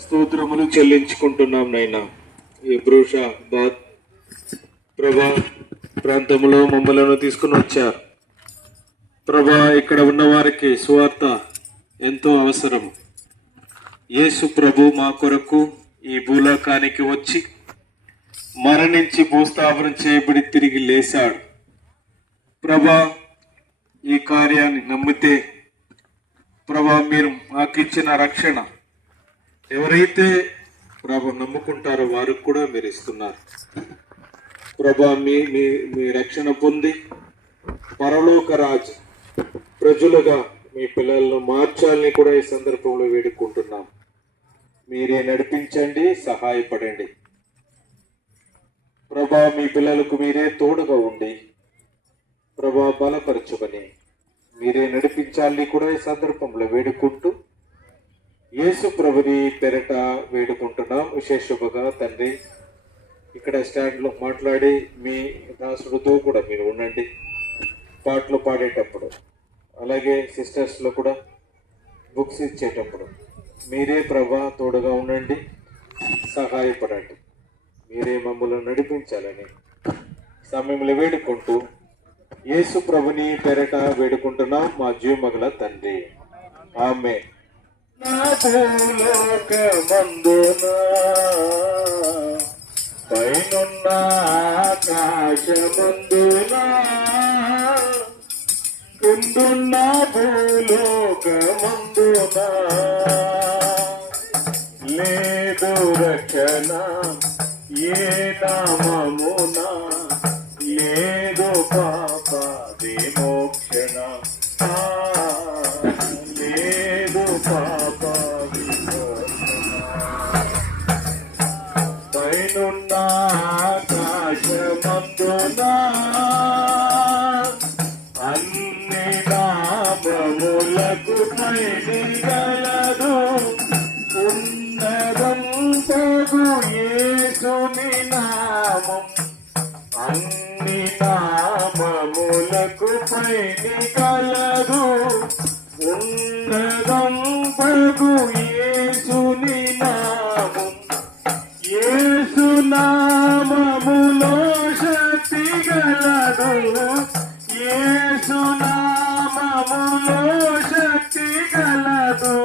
స్తోత్రములు చెల్లించుకుంటున్నాం నైనా. ఈ బ్రూషాబాద్ ప్రభా ప్రాంతంలో మమ్మలను తీసుకుని వచ్చారు ప్రభా. ఇక్కడ ఉన్న వారికి సువార్త ఎంతో అవసరం. యేసు ప్రభు మా కొరకు ఈ భూలోకానికి వచ్చి మరణించి భూస్థాపనం చేయబడి తిరిగి లేచాడు ప్రభా. ఈ కార్యాన్ని నమ్మితే ప్రభా మీరు మాకిచ్చిన రక్షణ ఎవరైతే ప్రభా నమ్ముకుంటారో వారికి కూడా మీరు ఇస్తున్నారు ప్రభా. మీ మీ మీ రక్షణ పొంది పరలోక రాజు ప్రజలుగా మీ పిల్లలను మార్చాలని కూడా ఈ సందర్భంలో వేడుకుంటున్నాం. మీరే నడిపించండి, సహాయపడండి ప్రభా. మీ పిల్లలకు మీరే తోడుగా ఉండి ప్రభా బలపరచుకొని మీరే నడిపించాలని కూడా ఈ సందర్భంలో వేడుకుంటూ యేసు ప్రభుని పెరట వేడుకుంటున్నాం. విశేషముగా తండ్రి ఇక్కడ స్టాండ్లో మాట్లాడి మీ దాసుడితో కూడా మీరు ఉండండి పాటలు పాడేటప్పుడు, అలాగే సిస్టర్స్లో కూడా బుక్స్ ఇచ్చేటప్పుడు మీరే ప్రభా తోడుగా ఉండండి, సహాయపడండి. మీరే మమ్మల్ని నడిపించాలని సమయంలో వేడుకుంటూ యేసు ప్రభుని పెరట వేడుకుంటున్నాం మా జీవమగల తండ్రి. ఆమె పైనున్న ఆకాశమందున కిందున్న భూలోకమందున లేదు రక్షణ ఏ నామమున, లేదు పాప విమోక్షణ, లేదు పాప పైనున్న ఆకాశమందున అన్ని నామములకు పైని గలదు ఉన్నదంతగు యేసుని నామం. అన్ని నామములకు పైని కలదు ఉన్నదంతగు యేసుని నామం. యేసు నామములో శక్తి గలదు, యేసు నామములో శక్తి గలదు.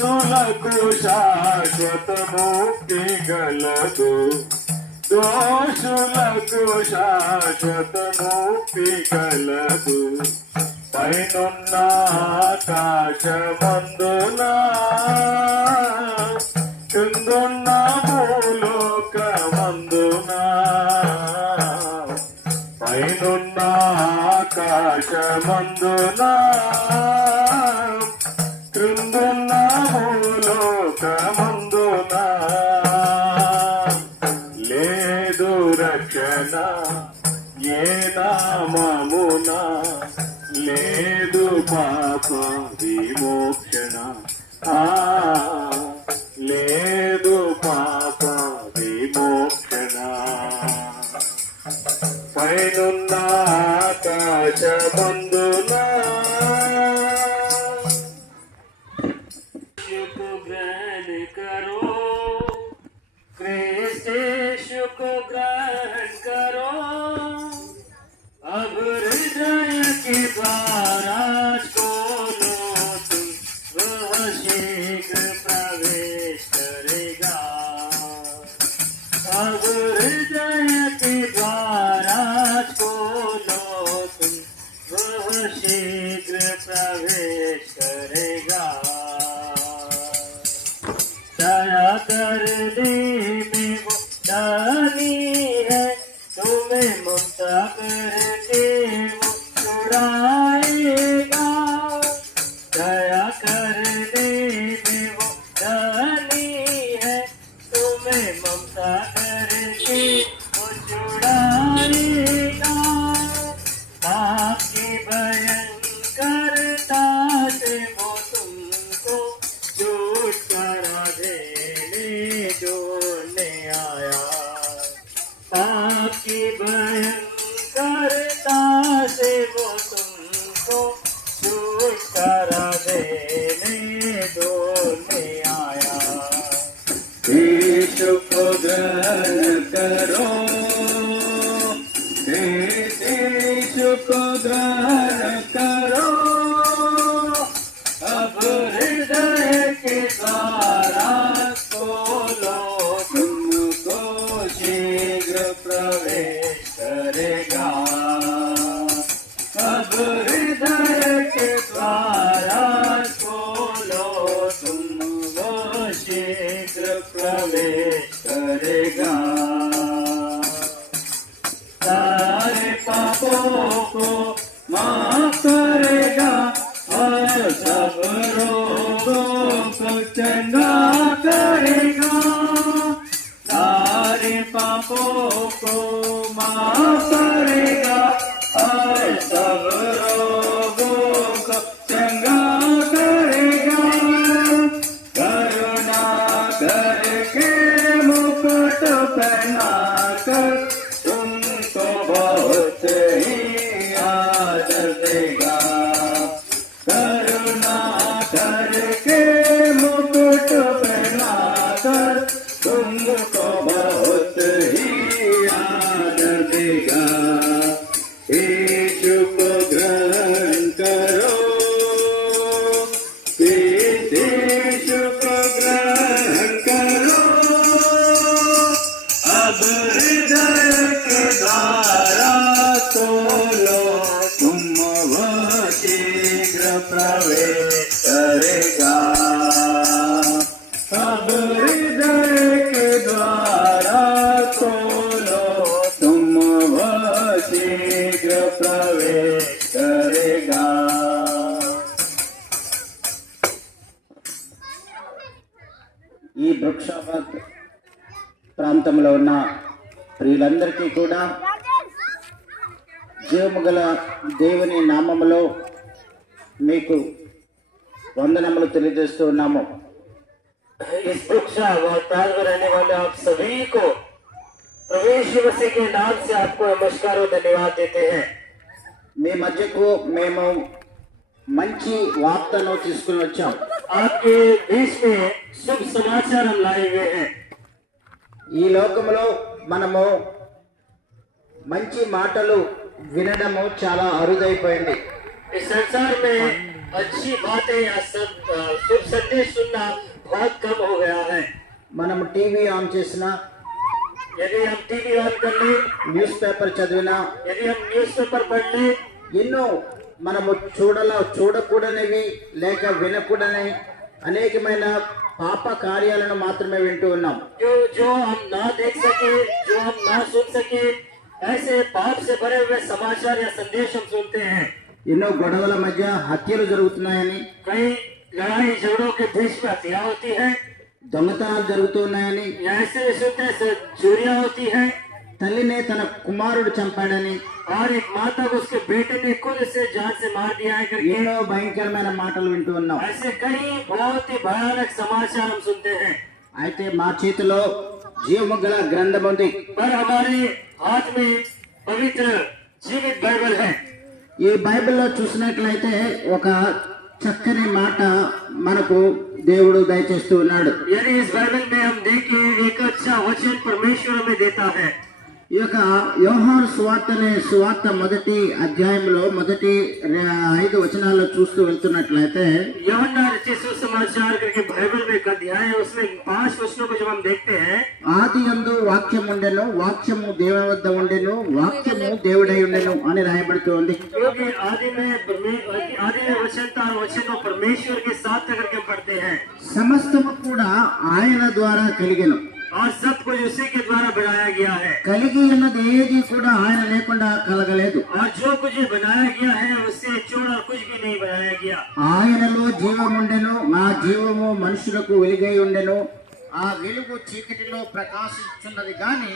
తులకు శాశ్వత ముక్తి గలదు, దోషులకు శాశ్వత ముక్తి కలదు. పైనున్న ఆకాశమందున కిందున్న భూలోకమందున, పైనున్న ఆకాశమందున కిందున్న భూలోకమందున లేదు రక్షణ ఏ నామమున, లేదు పాప విమోక్షణ, లేదు పాప విమోక్షణ. పైనున్న ఆకాశమందున को ग्रहण करो, अब हृदय के द्वारा खोलो तुम, वह शीघ्र प्रवेश करेगा। अब हृदय के द्वारा खोलो तुम, वह शीघ्र प्रवेश करेगा। दया करने में वो दानी है, तुम्हें ममता करके वो छुड़ाएगा। दया करने में वो दानी है, तुम्हें ममता करके वो छुड़ाएगा। पाप की भयंकरता से वो तुमको छुटकारा देने जोड़ने आया। पाप की भयंकरता से वो तुमको छुटकारा देने हृदय के द्वारा खोलो, तुमको शीघ्र प्रवेश करेगा। अब हृदय के द्वारा खोलो, तुमको शीघ्र प्रवेश करेगा। सारे पापों को माफ करेगा और सब रोगों को चंगा करेगा। सारे पापों को माफ करेगा और सब रोगों को चंगा करेगा। करुणा करके मुकुट पहनाकर तुमको बहुत ही आदर देगा। करुणा करके मुकुट पहनाकर तुमको बहुत ही आदर देगा। यीशु को ग्रहण करो, यीशु को ग्रहण करो। अब हृदय के द्वारा खोलो, तुम वह शीघ्र प्रवेश करेगा। अब हृदय के द्वारा खोलो, तुम वह शीघ्र प्रवेश करेगा। ఈ వృక్షాబాద్ ప్రాంతంలో ఉన్న ప్రియులందరికీ కూడా జీవము గల దేవుని నామములో మీకు వందనములు తెలియజేస్తూ ఉన్నాము। इस वृक्षावतार में रहने वाले आप सभी को प्रवेश मसीह के नाम से आपको नमस्कार और धन्यवाद देते हैं। మీ మధ్యకు మేము మంచి వార్తను తీసుకుని వచ్చాం। आपके बीच में शुभ समाचार हम लाए हुए हैं। ఈ లోకములో మనము మంచి మాటలు వినడము చాలా అరుదైపోయింది। इस संसार में अच्छी बातें या शुभ संदेश सुनना बहुत कम हो गया है। మనము టీవీ ఆన్ చేసినా, यदि हम टीवी ऑन कर ले, న్యూస్ పేపర్ చదివినా, यदि हम न्यूज़पेपर पढ़ ले, ఎన్నో మనము చూడకూడనివి లేక వినకూడని అనేకమైన పాప కార్యాలను మాత్రమే వింటూ ఉన్నాం। जो हम ना देख सके, जो हम ना सुन सके, ऐसे पाप से भरे हुए समाचार या संदेश हम सुनते हैं। ఎన్నో గొడవల మధ్య హత్యలు జరుగుతున్నాయని, कई लड़ाई झगड़ों के बीच में हत्या होती है, దొంగతనాలు జరుగుతున్నాయని, या ऐसे सुनते हैं चोरियां होती है, తల్లినే తన కుమారుడు చంపాడని, और एक माता को उसके बेटे ने खुद से जान से मार दिया है करके ఎన్నో భయంకరమైన మాటలు వింటూ ఉన్నాం। ऐसे कई बहुत ही भयानक समाचार हम सुनते हैं। అయితే మా చేతిలో జీవము గల గ్రంథం ఉంది। पर हमारे हाथ में पवित्र जीवित बाइबल है। ఈ బైబిల్లో చూసినట్లయితే ఒక చక్కని మాట మనకు దేవుడు దయచేస్తూ ఉన్నాడు। यदि इस बाइबल में हम देखें, एक अच्छा वचन परमेश्वर हमें देता है। ఈ యొక్క యోహాను సువార్త అనే సువార్త మొదటి అధ్యాయంలో మొదటి 5 వచనాల్లో చూస్తూ వెళ్తున్నట్లయితే, यूहन्ना रचित सुसमाचार करके बाइबल में एक अध्याय है, उसमें 5 वचनों को जब हम देखते हैं, ఆది యందు వాక్యం ఉండెను, వాక్యము దేవుని వద్ద ఉండెను, వాక్యము దేవుడై ఉండెను అని రాయబడుతూ ఉంది। क्योंकि आदि में वचन था और वचन को परमेश्वर के साथ करके हम पढ़ते हैं। సమస్తము కూడా ఆయన ద్వారా కలిగెను, और सब कुछ उसी के द्वारा बनाया गया है, కలిగి ఉన్నది ఏది కూడా ఆయన లేకుండా కలగలేదు। और जो कुछ बनाया गया है उससे छोड़ और कुछ भी नहीं बनाया गया। ఆయనలో జీవముండెను, ఆ జీవము మనుషులకు వెలుగై ఉండెను, ఆ వెలుగు చీకటిలో ప్రకాశించున్నది గాని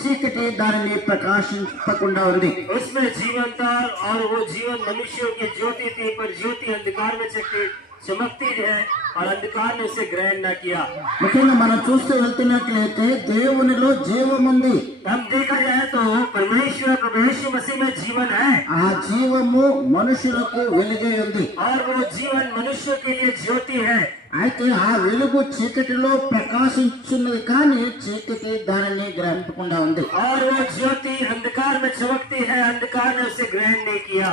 చీకటి దానిని ప్రకాశించకుండా ఉంది। उसमें जीवन था और वो जीवन मनुष्यों की ज्योति थी, पर ज्योति अंधकार में चमकती है और अंधकार ने उसे ग्रहण न किया। ముఖ్యంగా మనం చూస్తూ వెళ్తున్నట్లయితే దేవునిలో జీవం ఉంది। हम देखा जाए तो परमेश्वर मसीह में जीवन है, ఆ జీవము మనుషులకు వెలుగై ఉంది। और वो जीवन मनुष्य के लिए ज्योति है। అయితే ఆ వెలుగు చీకటిలో ప్రకాశించున్నది కానీ చీకటి దానిని గ్రహించకుండా ఉంది. और वो ज्योति अंधकार में चमकती है, अंधकार ने उसे ग्रहण नहीं किया।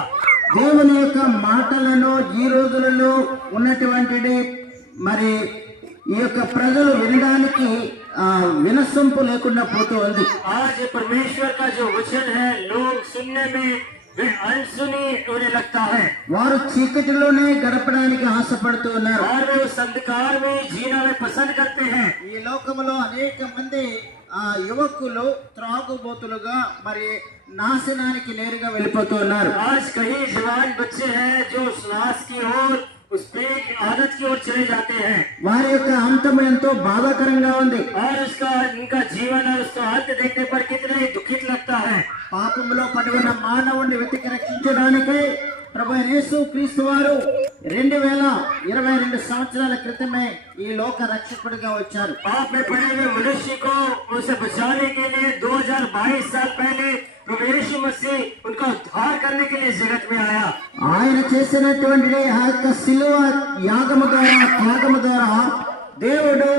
దేవుని యొక్క మాటలను ఈ రోజులలో ఉన్నటువంటి మరి ఈ యొక్క ప్రజలు వినడానికి వినసొంపు లేకుండా పోతూ ఉంది. आज परमेश्वर का जो वचन है लोग सुनने में अनसुनी होने लगता है। వారు చీకటిలోనే గడపడానికి ఆశపడుతూ ఉన్నారు. और वे उस अंधकार में जीना में पसंद करते हैं। ఈ లోకంలో అనేక మంది యువకులు త్రాగుబోతులుగా మరి నాశనానికి నేరుగా వెళ్ళిపోతూ ఉన్నారు. आज कई जवान बच्चे हैं जो श्वास की ओर उस पेड़ की आदत की ओर चले जाते हैं। వారి యొక్క అంతం ఎంతో బాధాకరంగా ఉంది. और उसका इनका जीवन और उसका अंत देखने पर कितना ही दुखित लगता है। పాపంలో పడి ఉన్న మానవుని వెతికి రక్షించడానికి ప్రభు యేసు క్రీస్తు వారు 2022 సంవత్సరాల క్రితమే ఈ లోక రక్షకుడిగా వచ్చారు. पाप में पड़े हुए मनुष्य को उसे बचाने के लिए 2022 साल पहले प्रभु यीशु मसीह उनका उद्धार करने के लिए जगत में आया। ఆయన చేసినటువంటి ఆ యొక్క శిలువ యాగము ద్వారా త్యాగము ద్వారా దేవుడు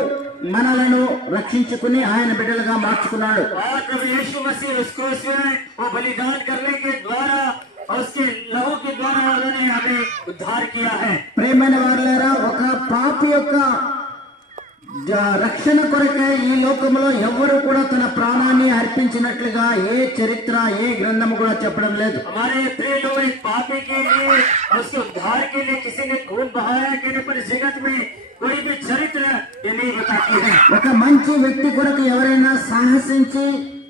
మనలను రక్షించుకుని ఆయన బిడ్డలుగా మార్చుకున్నాడు. और प्रभु यीशु मसीह उस क्रूस में वो बलिदान करने के द्वारा और उसके लहू के द्वारा उन्होंने हमें उद्धार किया है। ప్రేమైన వారులారా, ఒక పాపి యొక్క రక్షణ కొరకై ఈ లోకంలో ఎవ్వరు కూడా తన ప్రాణాన్ని అర్పించినట్లుగా ఏ చరిత్ర ఏ గ్రంథము కూడా చెప్పడం లేదు. हमारे प्रिय लोग एक पापी के लिए उसके उद्धार के लिए किसी ने खून बहाया कहने पर जगत में कोई भी चरित्र ये नहीं बताती है। ఒక మంచి వ్యక్తి కొరకు ఎవరైనా సాహసించి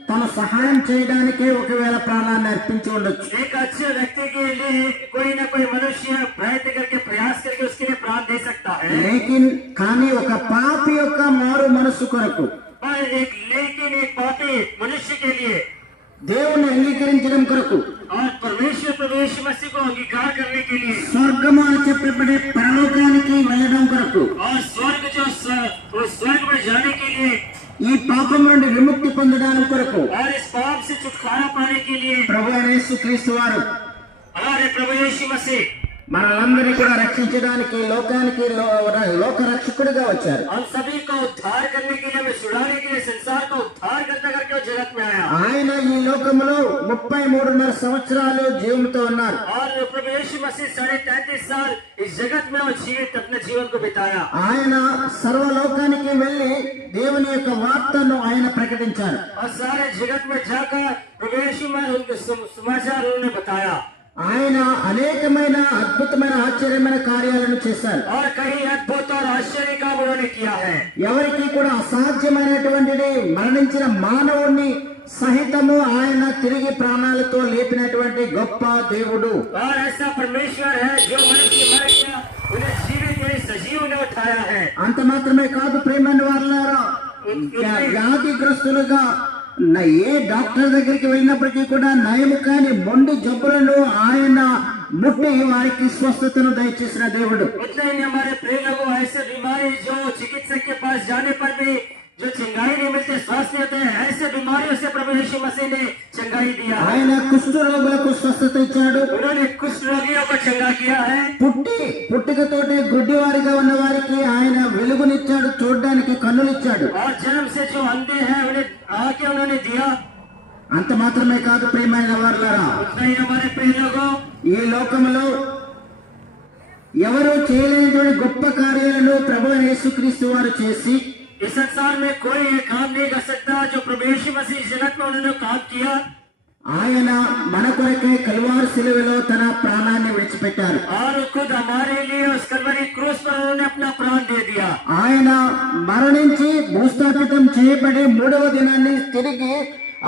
తన సహాయం చేయడానికే ఒకవేళ ప్రాణాన్ని అర్పించి ఉండొచ్చు. एक अच्छे व्यक्ति के लिए कोई ना कोई मनुष्य प्रयत्न करके प्रयास करके उसके लिए प्राण दे सकता है। కానీ ఒక పాపి యొక్క మారు మనసు కొరకు लेकिन एक पापी मनुष्य के लिए దేవుని అంగీకరించడం కొరకు और परमेश्वर प्रभु यीशु मसीह को अंगीकार करने के लिए స్వర్గము అని చెప్పబడే పరలోకానికి వెళ్ళడం కొరకు और स्वर्ग जो स्वर्ग में जाने के लिए ఈ పాపం నుండి విముక్తి పొందడానికి కొరకు और इस पाप से छुटकारा पाने के लिए ప్రభు యేసు క్రీస్తు వారు हमारे प्रभु यीशु मसीह మనలందరినీ కూడా రక్షించడానికి లోకానికి లోక రక్షకుడిగా వచ్చారు. हम सभी को उद्धार करने के लिए, हमें छुड़ाने के लिए, संसार का उद्धार करते करके वो जगत में आया। ఆయన ఈ లోకంలో 33.5 సంవత్సరాలు జీవంతో ఉన్నారు. और प्रभु यीशु मसीह 33.5 साल इस जगत में वो जीवित अपने जीवन को बिताया। ఆయన సర్వలోకానికి వెళ్లి దేవుని యొక్క వార్తను ఆయన ప్రకటించారు. और सारे जगत में जाकर प्रभु यीशु में उनके समाचार उन्होंने बताया। ఆయన అనేకమైన అద్భుతమైన ఆశ్చర్యమైన కార్యాలను చేశారు. और कई अद्भुत और आश्चर्य काम उन्होंने किया है। ఎవరికి కూడా అసాధ్యమైనటువంటిది మరణించిన మానవుణ్ణి సహితము ఆయన తిరిగి ప్రాణాలతో లేపినటువంటి గొప్ప దేవుడు. और ऐसा परमेश्वर है जो मनुष्य मर गया उन्हें जीवित सजीव ने उठाया है। అంత మాత్రమే కాదు ప్రేమైన వారులారా, వ్యాధిగ్రస్తులుగా ఏ డాక్టర్ దగ్గరికి వెళ్ళినప్పటికీ కూడా నయము కాని మొండి జబ్బులను ఆయన ముట్టి వారికి స్వస్థతను దయచేసిన దేవుడు. उतना ही हमारे प्रिय लोगों ऐसे बीमारी जो चिकित्सक के पास जाने पर भी जो चंगाई नहीं मिलती, स्वास्थ्य होते हैं, ऐसे बीमारियों से प्रभु यीशु मसीह ने चंगाई दिया। ఆయన కుష్ఠ రోగులకు స్వస్థత ఇచ్చాడు. उन्होंने कुष्ठ रोगियों को चंगा किया है। పుట్టికతోటి గుడ్డివారిగా ఉన్న వారికి ఆయన వెలుగునిచ్చాడు, చూడడానికి కన్నులిచ్చాడు. और जन्म से जो अंधे हैं उन्हें आके उन्होंने दिया। అంత మాత్రమే కాదు ప్రియమైన వారులారా, उतना ही हमारे प्रिय लोगों ఈ లోకంలో ఎవరు చేయలేని గొప్ప కార్యాలను ప్రభు యేసుక్రీస్తు వారు చేసి इस संसार में कोई ये काम नहीं कर सकता जो प्रभु यीशु मसीह जगत में उन्होंने काम किया। ఆయన మన కొరకే కల్వారు శిలువలో తన ప్రాణాన్ని విడిచిపెట్టారు. और खुद हमारे लिए उस कलवरी क्रूस पर उन्होंने अपना प्राण दे दिया। ఆయన మరణించి భూస్థాపితం చేయబడి 3వ దినాన్ని తిరిగి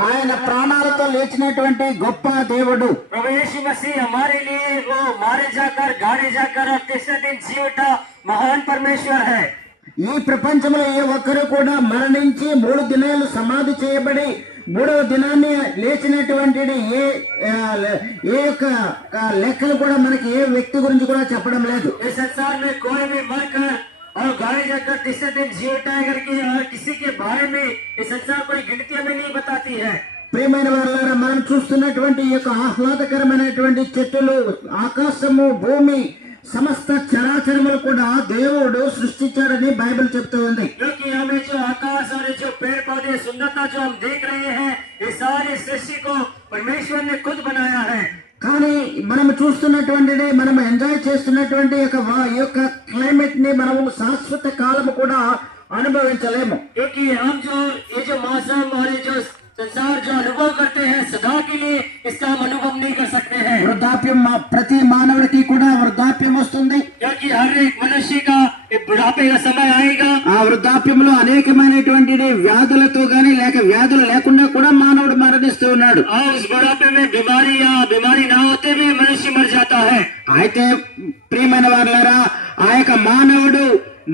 ఆయన ప్రాణాలతో లేచినటువంటి గొప్ప దేవుడు. प्रभु यीशु मसीह हमारे लिए वो मारे जाकर गाड़े जाकर और तीसरे दिन जी उठा महान परमेश्वर है। ఈ ప్రపంచంలో ఏ ఒక్కరు కూడా మరణించి 3 దినాలు సమాధి చేయబడి 3వ దినాన్ని లేచినటువంటి ఏ యొక్క లెక్కలు కూడా మనకి ఏ వ్యక్తి గురించి కూడా చెప్పడం లేదు. इस संसार में कोई भी मरकर और गाड़ी जाकर तीसरे दिन जी उठा करके और किसी के बारे में इस संसार कोई गिनती हमें नहीं बताती है। ప్రియమైన వారులారా, మనం చూస్తున్నటువంటి ఈ యొక్క ఆహ్లాదకరమైనటువంటి చెట్టులు, ఆకాశము, భూమి సమస్త చరాచరములు కూడా దేవుడు సృష్టించాడని బైబిల్ చెప్తూ ఉంది. क्योंकि हमें जो आकाश और जो पेड़ पौधे सुंदरता जो हम देख रहे हैं, ये सारी सृष्टि को परमेश्वर ने खुद बनाया है. కానీ మనం చూస్తున్నటువంటిది, మనం ఎంజాయ్ చేస్తున్నటువంటి ఈ యొక్క క్లైమేట్ ని మనము శాశ్వత కాలము కూడా అనుభవించలేము. क्योंकि हम जो ये जो मौसम और ये जो संसार जो अनुभव करते हैं, सदा के लिए इसका हम अनुभव नहीं कर सकते हैं. వృద్ధాప్యం ప్రతి మానవుడికి కూడా వృద్ధాప్యం వస్తుంది. क्योंकि हर एक मनुष्य का एक बुढ़ापे का समय आएगा. ఆ వృద్ధాప్యంలో అనేకమైనటువంటి వ్యాధులతో గాని లేక వ్యాధులు లేకుండా కూడా మానవుడు మరణిస్తూ ఉన్నాడు. और उस बुढ़ापे में बीमारी या बीमारी ना होते भी मनुष्य मर जाता है. అయితే ప్రియమైన వారులారా, ఆ యొక్క మానవుడు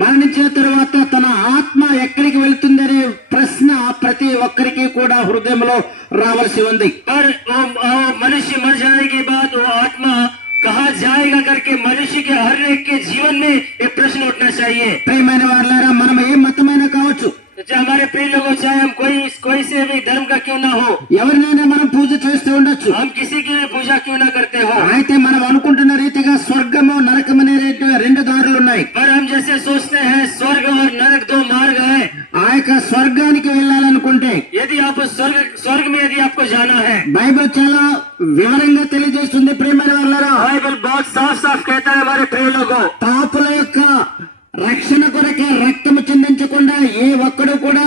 మరణించిన తరువాత తన ఆత్మ ఎక్కడికి వెళ్తుందనే ప్రశ్న ప్రతి ఒక్కరికి కూడా హృదయంలో రావాల్సి ఉంది. पर वो मनुष्य मर जाने के बाद वो आत्मा कहाँ जाएगा करके मनुष्य के हर एक के जीवन में एक प्रश्न उठना चाहिए. ప్రియమైన వారులారా, మనం ఏ మతమైనా కావచ్చు, चाहे हमारे प्रिय लोगों, चाहे हम कोई से भी धर्म का क्यों ना हो, ఎవరినైనా మనం పూజ చేస్తూ ఉండొచ్చు. हम किसी की भी पूजा क्यों ना करते हो, అయితే మనం అనుకుంటున్న రీతిగా స్వర్గము నరకం అనే రెండు దారులు ఉన్నాయి. पर हम जैसे सोचते हैं स्वर्ग और नरक दो मार्ग है. ఆ యొక్క స్వర్గానికి వెళ్ళాలనుకుంటే यदि आप स्वर्ग में यदि आपको जाना है, బైబిల్ చాలా వివరంగా తెలియజేస్తుంది. ప్రియమైన వారులారా, बाइबल बहुत साफ साफ कहता है हमारे प्रिय लोगों, పాపుల యొక్క రక్షణ కొరకే రక్తము చిందించకుండా ఏ ఒక్కడు కూడా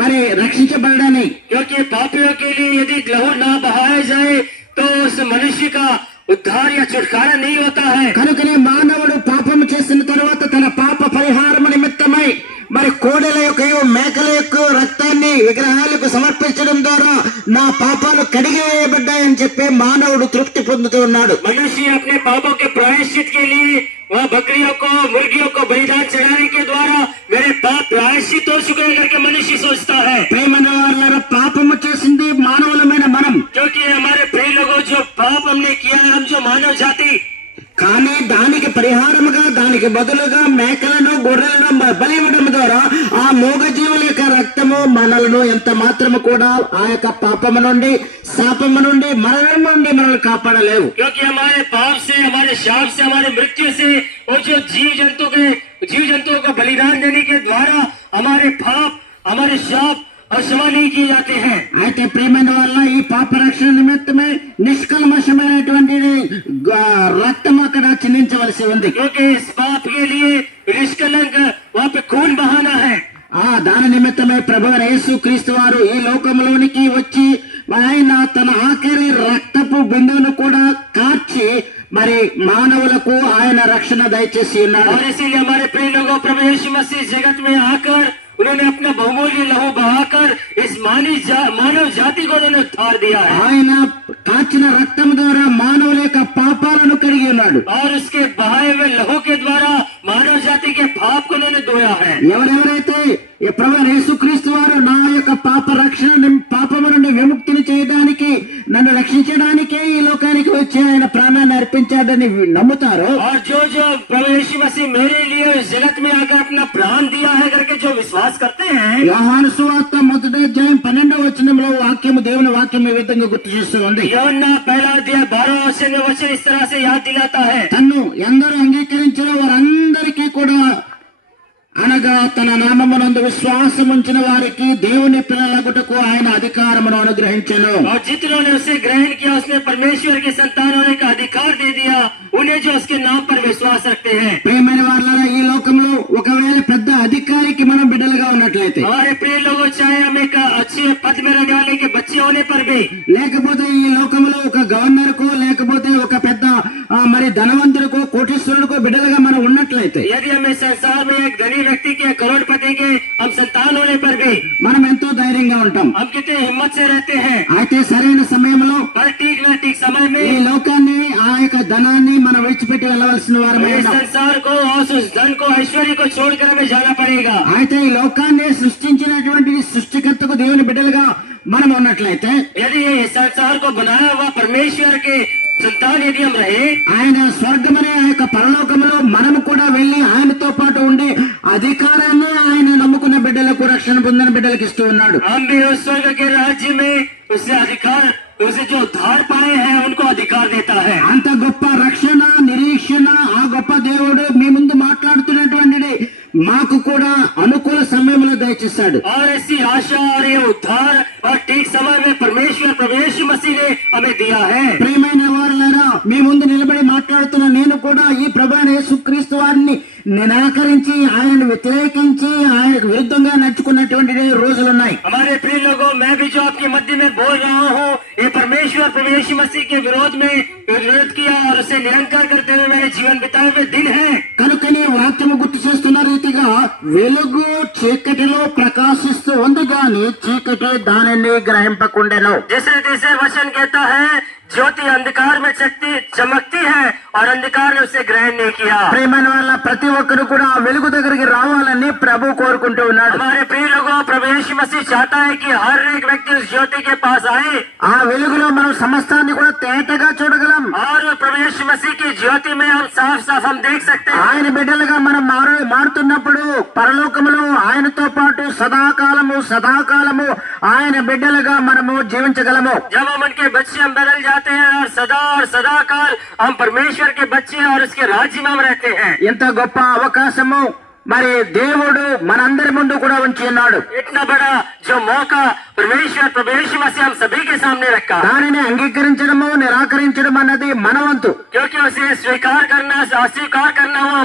మరి రక్షించబడని. क्योंकि पापियों के लिए यदि लहू ना बहाया जाए तो उस मनुष्य का उद्धार या छुटकारा नहीं होता है. కనుకనే మానవుడు పాపము చేసిన తరువాత తన పాప పరిహారం నిమిత్తమై మరి కోడెల యొక్క మేకల యొక్క రక్తాన్ని విగ్రహాలకు సమర్పించడం ద్వారా నా పాపాలు కడిగివేయబడ్డాయని చెప్పి మానవుడు తృప్తి పొందుతూ ఉన్నాడు. मनुष्य अपने पापों के प्रायश्चित के लिए वह बकरियों को मुर्गियों को बलिदान चढ़ाने के द्वारा मेरे पाप प्रायश्चित हो चुके हैं करके मनुष्य सोचता है. ప్రేమైన వారులారా, పాపము చేసింది మానవులమైన మనం. क्योंकि हमारे प्रिय लोगों, जो पाप हमने किया है, हम जो मानव जाति, కానీ దానికి పరిహారముగా, దానికి బదులుగా మేకలను గొర్రెలను బలి ఇవ్వడం ద్వారా ఆ మూగజీవుల యొక్క రక్తము మనలను ఎంత మాత్రము కూడా ఆ యొక్క పాపము నుండి, శాపము నుండి, మరణం నుండి మనల్ని కాపాడలేవు. क्योंकि हमारे पाप से, हमारे शाप से, हमारे मृत्यु से वो जो जीव जंतुओं को बलिदान देने के द्वारा हमारे पाप, हमारे शाप और क्षमा नहीं किए जाते हैं. అయితే ప్రేమైన వల్ల ఈ పాప రక్షణ నిమిత్తమే నిష్కల్మషమైనటువంటి రక్తం అక్కడ చిందించవలసి ఉంది. क्योंकि इस पाप के लिए निष्कलंक वहाँ पे खून बहाना है. దాని నిమిత్తమే ప్రభువైన యేసు క్రీస్తు వారు ఈ లోకంలోనికి వచ్చి ఆయన తన ఆఖరి రక్తపు బిందువును కూడా కార్చి మరి మానవులకు ఆయన రక్షణ దయచేసి ఉన్నాడు. और इसीलिए हमारे प्रिय लोगों, प्रभु यीशु मसीह जगत में आकर उन्होंने अपना बहुमूल्य लहू बहाकर इस मानव जाति को उन्होंने उद्धार दिया है. ఆయన కాచిన రక్తం ద్వారా మానవుల యొక్క పాపాలను కడిగి ఉన్నాడు. और उसके बहाए हुए लहू के द्वारा मानव जाति के पाप को उन्होंने धोया है. ఎవరెవరైతే ప్రభువైన యేసుక్రీస్తు వారు నా యొక్క పాపము నుండి విముక్తిని చేయడానికి, నన్ను రక్షించడానికే ఈ లోకానికి వచ్చి ఆయన ప్రాణాన్ని అర్పించాడని నమ్ముతారో, और जो प्रभु यीशु मसीह मेरे लिए इस जगत में आकर अपना प्राण दिया है करके जो विश्वास करते हैं, యోహాను సువార్త 1:12 వాక్యము, దేవుని వాక్యం ఈ విధంగా గుర్తు చేస్తూ ఉంది. యోహన్నా 1:12 वचन इस तरह से याद दिलाता है, తన్ను ఎందరూ అంగీకరించిన వారందరికీ కూడా, అనగా తన నామమునందు విశ్వాసం ఉంచిన వారికి దేవుని పిల్లలగుటకు ఆయన అధికారమును అనుగ్రహించెను. और जितनों ने उसे ग्रहण किया उसने परमेश्वर के संतान होने का अधिकार दे दिया उन्हें जो उसके नाम पर विश्वास रखते हैं. ప్రియమైన వారులారా, ఈ లోకంలో ఒకవేళ పెద్ద అధికారికి మనం బిడ్డలుగా ఉన్నట్లయితే, हमारे प्रिय लोगों, चाहे हम एक अच्छे पद में रहने वाले के बच्चे होने पर भी, లేకపోతే ఈ లోకంలో ఒక గవర్నర్ को లేకపోతే ఒక పెద్ద మరి ధనవంతుడికో కోటీశ్వరుడికో బిడ్డలుగా మనం ఉన్నట్లయితే, यदि हमें संसार में एक धनी व्यक्ति के, करोड़पति के हम संतान होने पर भी మనం ఎంతో ధైర్యంగా ఉంటాం. हम कितने हिम्मत से रहते हैं. అయితే సరైన సమయంలో पर ठीक न ठीक समय ఈ में లోకాన్ని, ఆ యొక్క ధనాన్ని మనం విడిచిపెట్టి వెళ్ళవలసిన వారమై इस ఉన్నాం. संसार को और उस धन को, ऐश्वर्य को छोड़कर हमें जाना पड़ेगा. అయితే ఈ లోకాన్ని సృష్టించినటువంటి సృష్టికర్తకు దేవుని బిడ్డలుగా మనం ఉన్నట్లయితే, यदि ये संसार को बनाया हुआ परमेश्वर के संतान यदि हम रहे, ఆయన స్వర్గమనే ఆ యొక్క పరలోకంలో మనము కూడా వెళ్లి ఆయనతో పాటు ఉండే అధికారాన్ని ఆయన నమ్ముకున్న బిడ్డలకు, రక్షణ పొందిన బిడ్డలకు ఇస్తూ ఉన్నాడు. हम भी उस स्वर्ग के राज्य में उससे अधिकार, उसे जो उद्धार पाए हैं उनको अधिकार देता है. అంత గొప్ప రక్షణ, నిరీక్షణ ఆ గొప్ప మాకు కూడా అనుకూల సమయంలో దయచేస్తాడు. और ऐसी आशा और ये उद्धार और ठीक समय में परमेश्वर प्रभु यीशु मसीह ने हमें दिया है। ప్రియమైన వారులారా, మీ ముందు నిలబడి మాట్లాడుతున్న నేను కూడా ఈ ప్రభువైన యేసుక్రీస్తు వారిని నిరాకరించి ఆయనను వ్యతిరేకించి ఆయనకు విరుద్ధంగా నడుచుకున్నటువంటి రోజులున్నాయి. हमारे प्रिय लोगों, मैं भी जो आपके मध्य में बोल रहा हूँ, ये परमेश्वर प्रभु यीशु मसीह के विरोध में विरोध किया और उसे निरंकार करते हुए मेरे जीवन बिताए हुए दिन है। కనుకనే వాక్యము గుర్తు చేస్తున్న రీతిగా వెలుగు చీకటిలో ప్రకాశిస్తూ ఉంది గాని చీకటి దానిని గ్రహింపకుండెను. जैसे तीसरे वचन कहता है, ज्योति अंधकार में चमकती है और अंधकार ने उसे ग्रहण नहीं किया। ప్రియమైన వాళ్ళ ప్రతి ఒక్కరు కూడా ఆ వెలుగు దగ్గరికి రావాలని ప్రభు కోరుకుంటూ ఉన్నాడు. हमारे प्रिय लोगों, प्रभु यीशु मसीह चाहता है कि हर एक व्यक्ति उस ज्योति के पास आए ఆ వెలుగులో మనం సమస్తాన్ని కూడా తేటగా చూడగలం. और प्रभु यीशु मसीह की ज्योति में हम साफ साफ हम देख सकते हैं। ఆయన బిడ్డలుగా మనం మారుతున్నప్పుడు పరలోకములో ఆయనతో పాటు సదాకాలము ఆయన బిడ్డలుగా మనము జీవించగలము. जब हम उनके बच्चे हम बदल जाते हैं और सदा काल हम परमेश्वर के बच्चे हैं और उसके राज्य में हम रहते हैं। ఎంత గొప్ప అవకాశము మరి దేవుడు మనందరి ముందు కూడా ఉంచి ఉన్నాడు. इतना बड़ा जो मौका परमेश्वर प्रभु यीशु मसीह हम सभी के सामने रखा, దానిని అంగీకరించడము నిరాకరించడం అన్నది మన వంతు. क्योंकि उसे स्वीकार करना अस्वीकार करना वो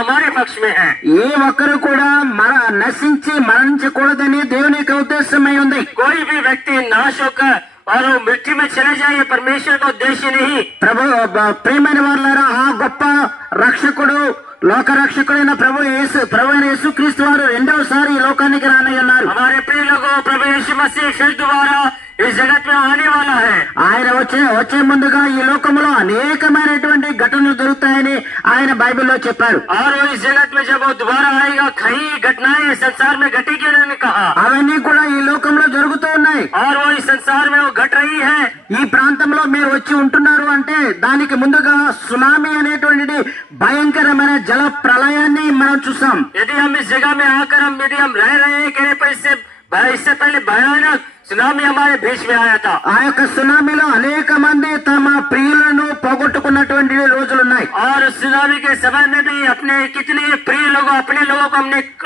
हमारे पक्ष में है। ఏ ఒక్కరు కూడా నశించి మరణించకూడదని దేవుని యొక్క ఉద్దేశమై ఉంది. कोई भी व्यक्ति नाश होकर और वो मिट्टी में चले जाए, ये परमेश्वर का उद्देश्य नहीं। ప్రియమైన వారులారా, ఆ గొప్ప రక్షకుడు లోక రక్షకుడైన ప్రభు యేసుక్రీస్తు వారు రెండవసారి ఈ లోకానికి రానయ్యున్నారు. हमारे प्रिय लोगों, प्रभु यीशु मसीह फिर दोबारा इस जगत में आने वाला है। ఆయన వచ్చే ముందుగా ఈ లోకంలో అనేకమైనటువంటి ఘటనలు జరుగుతాయని ఆయన బైబిల్లో చెప్పారు. और वो इस जगत में जब वो दोबारा आएगा, कई घटनाएं संसार में घटेगी, उन्होंने कहा। అవన్నీ కూడా ఈ లోకంలో జరుగుతూ ఉన్నాయి. और वो इस संसार में वो घट रही है। ఈ ప్రాంతంలో మీరు వచ్చి ఉంటున్నారు అంటే దానికి ముందుగా సునామీ అనేటువంటి భయంకరమైన జల ప్రళయాన్ని మనం చూసాం. यदि हम इस जगह में आकर यदि हम रह रहे हैं, कहने पर इससे पहले भयानक సునామీ हमारे बीच में आया था। ఆ యొక్క సునామీలో అనేక మంది తమ ప్రియులను పోగొట్టుకున్నటువంటి రోజులున్నాయి. और सुनामी के समय में भी अपने कितने प्रिय लोगों अपने लोगों को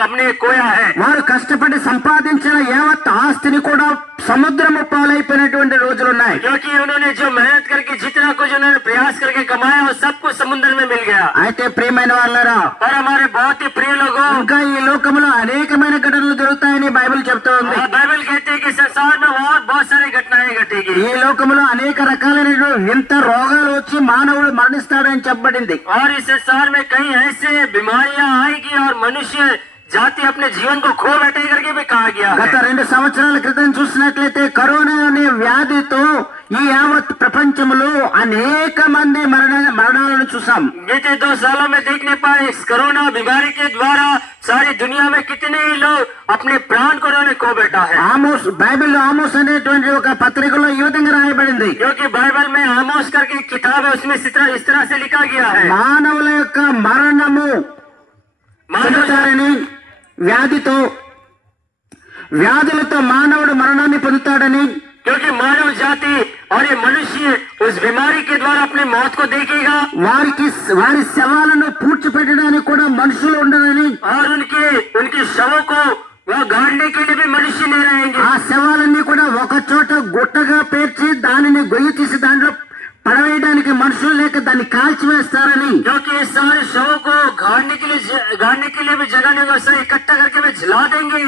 हमने खोया है। వారు కష్టపడి సంపాదించిన యావత్ ఆస్తిని కూడా సముద్రము పాలైపోయినటువంటి రోజులున్నాయి. क्योंकि उन्होंने जो मेहनत करके जितना कुछ उन्होंने प्रयास करके कमाया वो सब कुछ समुद्र में मिल गया। అయితే ప్రియమైన వాళ్ళారా, और हमारे बहुत ही प्रिय लोगों, ఇంకా ఈ లోకంలో అనేకమైన ఘటనలు జరుగుతాయని బైబిల్ చెప్తూ ఉంది. बाइबल कहते हैं कि संसार में और बहुत सारी घटनाएं घटेगी। ఈ లోకంలో అనేక రకాలైన వింత రోగాలు వచ్చి మానవుడు మరణిస్తాడని చెప్పబడింది. और इस संसार में कई ऐसे बीमारियां आएगी और मनुष्य जाति अपने जीवन को खो बैठे करके भी कहा गया है। గత 2 సంవత్సరాల క్రితం చూసినట్లయితే కరోనా అనే వ్యాధితో ఈ యావత్ ప్రపంచంలో అనేక మంది మరణాలను చూసాం. बीते 2 सालों में देखने पाए इस कोरोना बीमारी के द्वारा सारी दुनिया में कितने लोग अपने प्राण को उन्होंने खो बैठा है। బైబిల్లో ఆమోస్ అనేటువంటి ఒక పత్రికలో ఈ విధంగా రాయబడింది. क्योंकि बाइबल में आमोस करके किताब है, उसमें इस तरह से लिखा गया है, మానవుల యొక్క మరణము పొందుతారని వ్యాధులతో మానవుడు మరణాన్ని పొందుతాడని, क्योंकि मानव जाति और ये मनुष्य उस बीमारी के द्वारा अपने मौत को देखेगा। వారి శవాలను పూడ్చిపెట్టడానికి కూడా మనుషులు ఉండరని, और उनके शवों को वह गाड़ने के लिए भी मनुष्य नहीं रहेंगे। ఆ శవాలన్నీ కూడా ఒక చోట గుట్టగా పేర్చి దానిని గొయ్యి తీసి దాంట్లో పడవేయడానికి మనుషులు లేక దాన్ని కాల్చివేస్తారని, क्योंकि इस सारे शवों को गाड़ने के लिए भी जगह नहीं, वैसे इकट्ठा करके वे जला देंगे।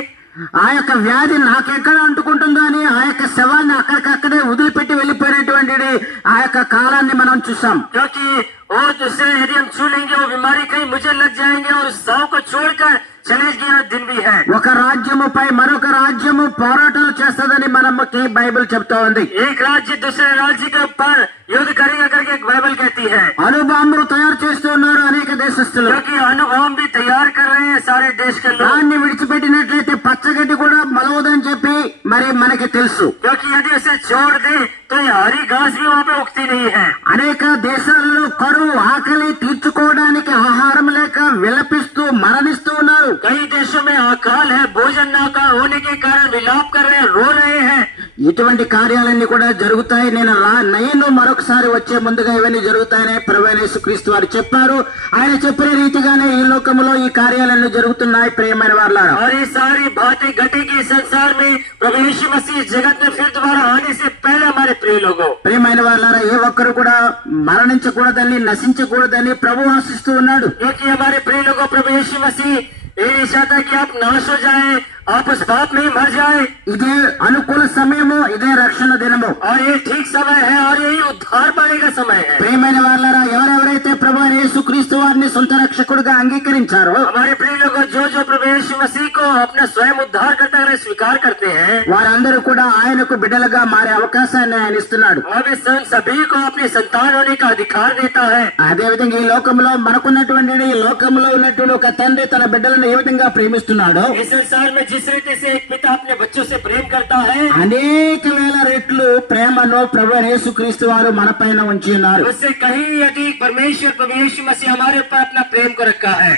ఆ యొక్క వ్యాధి నాకెక్కడ అంటుకుంటుందో అని ఆ యొక్క శవాన్ని అక్కడికక్కడే వదిలిపెట్టి వెళ్ళిపోయినటువంటి ఆ యొక్క కాలాన్ని మనం చూసాం. क्योंकि वो दूसरे यदि हम छू लेंगे वो बीमारी कहीं मुझे लग जाएंगे और उस शव को छोड़कर चले गए दिन भी है। ఒక రాజ్యముపై మరొక రాజ్యము పోరాటాలు చేస్తదని మనకి బైబిల్ చెప్తా ఉంది. एक राज्य दूसरे राज्य के ऊपर युद्ध करेगा करके बाइबल कहती है। అణుబాంబులు తయారు చేస్తున్నారు అనేక దేశస్తులు. क्योंकि अणुबॉम्ब भी तैयार कर रहे हैं सारे देश के लोग। దాన్ని విడిచిపెట్టినట్లయితే పచ్చగడ్డి కూడా మలవదని చెప్పి మరి మనకి తెలుసు. क्योंकि यदि उसे छोड़ दे तो ये हरी घास भी वहाँ पे उगती नहीं है। అనేక దేశాలలో కరువు ఆకలి తీర్చుకోవడానికి ఆహారం లేక విలపిస్తూ మరణిస్తూ ఉన్నారు. कई देशों में अकाल है, भोजन न होने के कारण विलाप कर रहे हैं, रो रहे हैं। ఇటువంటి కార్యాలన్నీ కూడా జరుగుతాయి. నేను మరొకసారి వచ్చే ముందుగా ఇవన్నీ జరుగుతాయని ప్రభువైన యేసుక్రీస్తు వారు చెప్పారు. ఆయన చెప్పిన రీతిగానే ఈ లోకంలో ఈ కార్యాలన్నీ జరుగుతున్నాయి ప్రియమైన వారులారా. और ये सारी बातें घटेगी संसार में प्रभु यीशु मसीह जगत में फिर दोबारा आने से पहले हमारे प्रिय लोगों। ప్రియమైన వారులారా, ఏ ఒక్కరు కూడా మరణించకూడదని నశించకూడదని ప్రభు ఆశిస్తూ ఉన్నాడు. क्योंकि हमारे प्रिय लोगों प्रभु यीशु मसीह ये नहीं चाहता कि आप नाश हो जाए, आप उस पाप में ही मर जाए। ఇదే అనుకూల సమయము, ఇదే రక్షణ దినము. और ये ठीक समय है और यही उद्धार पाने का समय है। ప్రియమైన వారులారా, ఎవరెవరైతే ప్రభు అయిన యేసుక్రీస్తు వారిని సొంత రక్షకుడుగా అంగీకరించారో हमारे प्रिय लोगों जो प्रभु यीशु मसीह को अपना स्वयं उद्धार करता है स्वीकार करते हैं, వారందరూ కూడా ఆయనకు బిడ్డలుగా మారే అవకాశాన్ని ఆయన ఇస్తున్నాడు. और वे सभी को अपने संतान होने का अधिकार देता है। అదే విధంగా ఈ లోకంలో మనకున్నటువంటి ఈ లోకంలో ఉన్నటువంటి ఒక తండ్రి తన బిడ్డలను ఏ విధంగా ప్రేమిస్తున్నాడో, इस संसार में जिस रीति से एक पिता अपने बच्चों से प्रेम करता है, అనేక వేల రెట్లు ప్రేమను ప్రభు అయిన యేసుక్రీస్తు వారు మన పైన ఉంచి ఉన్నారు. उससे कहीं अधिक परमेश्वर प्रभु यीशु मसीह हमारे ऊपर अपना प्रेम को रखा है।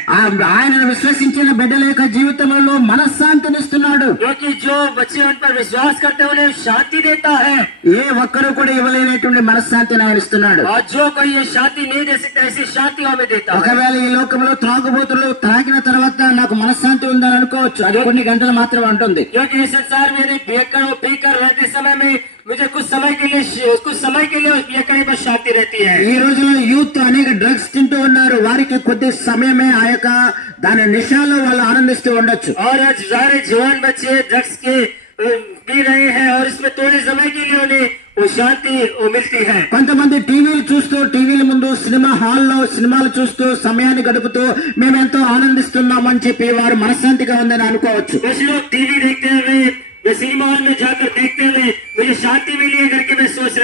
ఆయనను విశ్వసించిన బిడ్డల యొక్క జీవితంలో మనశ్శాంతినిస్తున్నాడు. क्योंकि जो बच्चे उन पर विश्वास करते हैं उन्हें शांति देता है। ఏ ఒక్కరు కూడా ఇవ్వలేనటువంటి మనశ్శాంతిని ఆయన ఇస్తున్నాడు. और जो कोई ये शांति नहीं दे सकता ऐसी शांति हमें देता है। ఒకవేళ ఈ లోకంలో త్రాగుబోతులు తాగిన తర్వాత నాకు మనశ్శాంతి ఉందని అనుకోవచ్చు, అది కొన్ని గంటలు మాత్రమే ఉంటుంది. क्योंकि इस संसार में पीकर रहते समय में मुझे कुछ समय के लिए ये करने पर शांति रहती है। ఈ రోజుల్లో యూత్ అనేక డ్రగ్స్ తింటూ ఉన్నారు. వారికి కొద్ది సమయమే ఆ యొక్క దాని నిశాలో వాళ్ళు ఆనందిస్తూ ఉండొచ్చు. और आज सारे जवान बच्चे ड्रग्स के पी रहे हैं और इसमें थोड़े समय के लिए उन्हें वो शांति मिलती है। కొంతమంది టీవీలు చూస్తూ టీవీల ముందు సినిమా హాల్లో సినిమాలు చూస్తూ సమయాన్ని గడుపుతూ మేమెంతో ఆనందిస్తున్నామని చెప్పి వారు మనశ్శాంతిగా ఉందని అనుకోవచ్చు. कुछ लोग टीवी देखते हुए वे सिनेमा हॉल में जाकर देखते हुए मुझे शांति मिली है करके वे सोच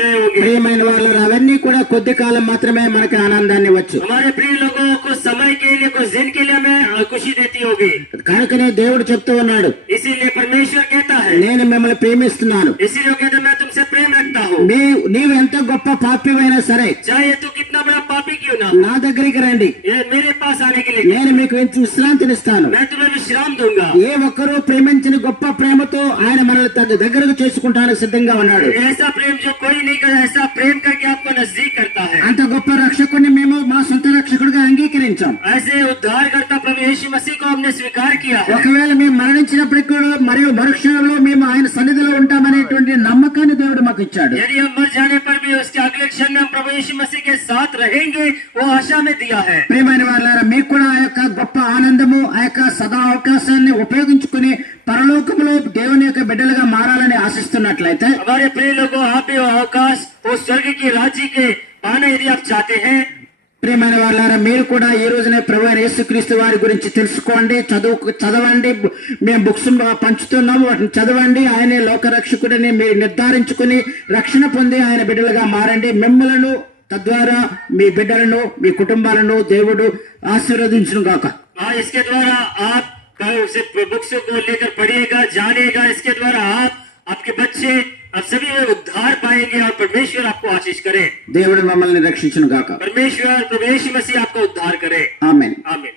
रहे होंगे। ప్రియమైన వాళ్ళు అవన్నీ కూడా కొద్ది కాలం మాత్రమే మనకి ఆనందాన్ని ఇవ్వచ్చు. हमारे प्रिय लोगों को समय के लिए कुछ दिन के लिए हमें खुशी देती होगी। కనుకనే దేవుడు చెప్తూ ఉన్నాడు, इसीलिए परमेश्वर कहता है, నేను మిమ్మల్ని ప్రేమిస్తున్నాను. इसीलिए कहता है मैं तुमसे प्रेम रखता हूँ। నీవు ఎంత గొప్ప పాపివైనా సరే चाहे तू कितना बड़ा पापी क्यों ना, నా దగ్గరికి రండి, ये मेरे पास आने के लिए నేను మీకు విశ్రాంతినిస్తాను. मैं तुम्हें विश्राम दूंगा। ఏ ఒక్కరూ ప్రేమించిన గొప్ప ప్రేమతో ఆయన మనల్ని దగ్గరకు చేసుకుంటానికి సిద్ధంగా ఉన్నాడు. ऐसा प्रेम जो कोई नहीं करता, ऐसा प्रेम करके आपको नजदीक करता है। అంత గొప్ప రక్షకుడిని మేము మా సొంత రక్షకుడిగా అంగీకరించాం. ऐसे उद्धार करता प्रभु यीशु मसीह को हमने स्वीकार किया है। ఒకవేళ మేము మరణించినప్పటికీ కూడా మరియు మరుక్షణంలో మేము ఆయన సన్నిధిలో ఉంటామనేటువంటి నమ్మకాన్ని దేవుడు మాకు ఇచ్చాడు. यदि हम मर जाने पर भी उसके अगले क्षण में हम प्रभु यीशु मसीह के साथ रहेंगे, वो आशा में दिया है। ప్రియమైన వారులారా, మీకు కూడా ఆ యొక్క గొప్ప ఆనందము, ఆ యొక్క సదా అవకాశాన్ని ఉపయోగించుకుని పరలోకంలో దేవుని యొక్క బిడ్డలుగా మారాలని ఆశిస్తున్నట్లయితే, हमारे प्रिय लोगों, आप ये अवकाश वो स्वर्ग की राज्य के पाना यदि आप चाहते हैं, ప్రియమైన వారులారా, మీరు కూడా ఈ రోజునే ప్రభు అయిన యేసుక్రీస్తు వారి గురించి తెలుసుకోండి, చదవండి. మేము బుక్స్ పంచుతున్నాము, వాటిని చదవండి. ఆయనే లోకరక్షకుడిని మీరు నిర్ధారించుకుని రక్షణ పొంది ఆయన బిడ్డలుగా మారండి. మిమ్మలను తద్వారా మీ బిడ్డలను మీ కుటుంబాలను దేవుడు ఆశీర్వదించును గాక. इसके द्वारा आप बुक्स को लेकर पढ़िएगा, जानिएगा। इसके द्वारा आप, आपके बच्चे, आप सभी में उद्धार पाएंगे और परमेश्वर आपको आशीष करे। దేవుడు మమ్మల్ని రక్షించును గాక. परमेश्वर प्रभु यीशु मसीह आपको उद्धार करे। ఆమేన్. आमीन।